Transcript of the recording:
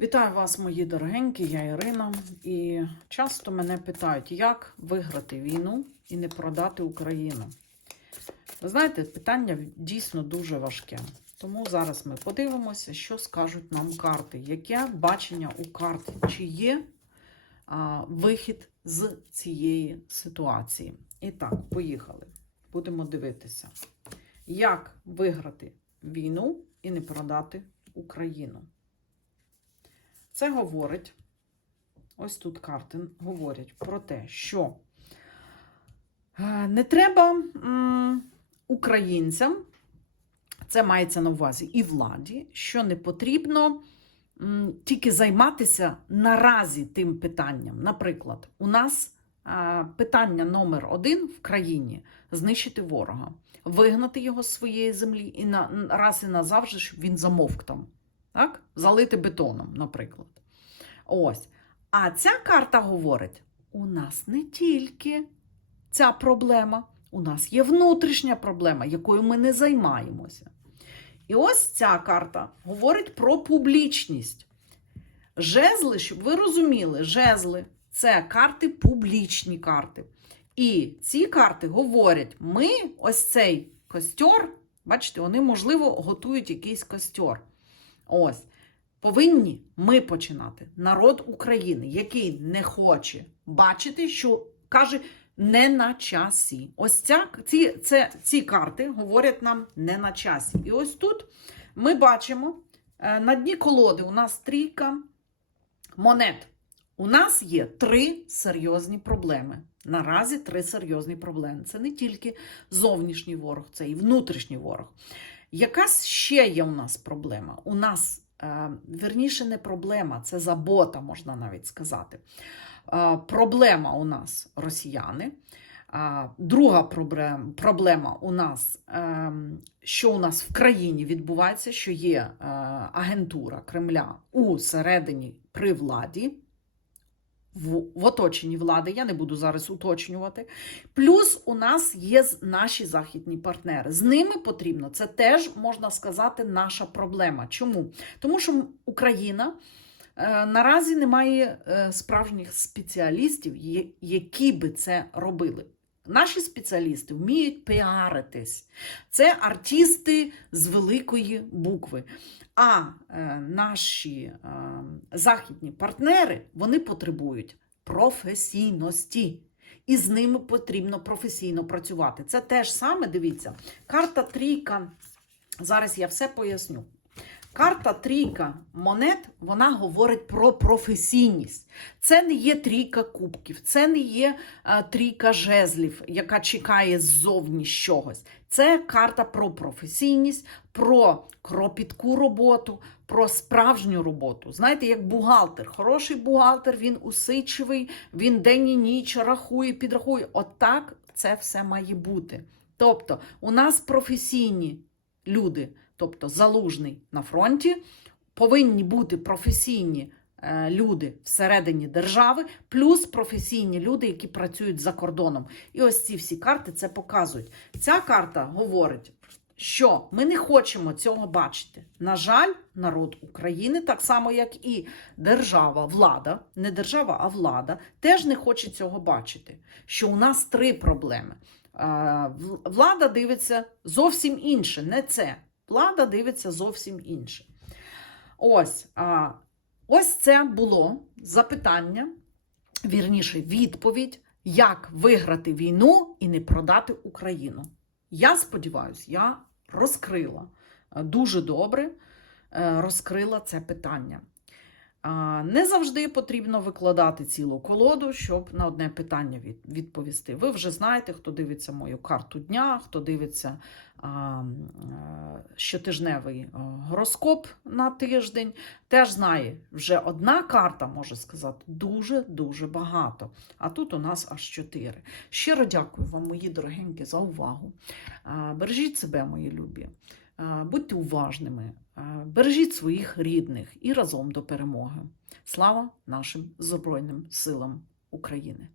Вітаю вас, мої дорогенькі, я Ірина. І часто мене питають, як виграти війну і не продати Україну. Ви знаєте, питання дійсно дуже важке. Тому зараз ми подивимося, що скажуть нам карти. Яке бачення у карт? Чи є а, вихід з цієї ситуації? І так, поїхали. Будемо дивитися, як виграти війну і не продати Україну. Це говорить, ось тут карти говорять про те, що е, не треба українцям, це мається на увазі і владі, що не потрібно тільки займатися наразі тим питанням. Наприклад, у нас е, питання номер один в країні знищити ворога, вигнати його з своєї землі і на раз і назавжди, щоб він замовк там. Так? Залити бетоном, наприклад. Ось. А ця карта говорить: у нас не тільки ця проблема, у нас є внутрішня проблема, якою ми не займаємося. І ось ця карта говорить про публічність. Жезли, щоб ви розуміли, жезли це карти публічні карти. І ці карти говорять: ми ось цей костьор, бачите, вони, можливо, готують якийсь костьор. Ось. Повинні ми починати. Народ України, який не хоче бачити, що каже не на часі. Ось ця, ці, це, ці карти говорять нам не на часі. І ось тут ми бачимо е, на дні колоди у нас трійка монет. У нас є три серйозні проблеми. Наразі три серйозні проблеми. Це не тільки зовнішній ворог, це і внутрішній ворог. Якась ще є у нас проблема. У нас Е, Верніше, не проблема, це забота, можна навіть сказати. Е, Проблема у нас росіяни. Е, Друга проблема у нас, що у нас в країні відбувається, що є агентура Кремля у середині при владі в, в оточенні влади, я не буду зараз уточнювати. Плюс у нас є наші західні партнери. З ними потрібно, це теж можна сказати, наша проблема. Чому? Тому що Україна е, наразі не має е, справжніх спеціалістів, які би це робили. Наші спеціалісти вміють піаритись. Це артисти з великої букви. А е, наші західні партнери вони потребують професійності. І з ними потрібно професійно працювати. Це теж саме, дивіться, карта трійка. Зараз я все поясню. Карта трійка монет вона говорить про професійність. Це не є трійка кубків, це не є а, трійка жезлів, яка чекає ззовні чогось. Це карта про професійність, про кропітку роботу, про справжню роботу. Знаєте, як бухгалтер. Хороший бухгалтер, він усичивий, він день і ніч рахує, підрахує. Отак це все має бути. Тобто, у нас професійні люди тобто залужний на фронті, повинні бути професійні е, люди всередині держави, плюс професійні люди, які працюють за кордоном. І ось ці всі карти це показують. Ця карта говорить. Що ми не хочемо цього бачити. На жаль, народ України, так само як і держава, влада, не держава, а влада, теж не хоче цього бачити. Що у нас три проблеми. Е, влада дивиться зовсім інше, не це. Влада дивиться зовсім інше. Ось а, ось це було запитання, вірніше, відповідь, як виграти війну і не продати Україну. Я сподіваюся, я розкрила е, дуже добре е, розкрила це питання. Не завжди потрібно викладати цілу колоду, щоб на одне питання відповісти. Ви вже знаєте, хто дивиться мою карту дня, хто дивиться щотижневий гороскоп на тиждень, теж знає, вже одна карта, може сказати, дуже-дуже багато. А тут у нас аж чотири. Щиро дякую вам, мої дорогенькі, за увагу. Бережіть себе, мої любі. Будьте уважними, бережіть своїх рідних і разом до перемоги. Слава нашим Збройним силам України!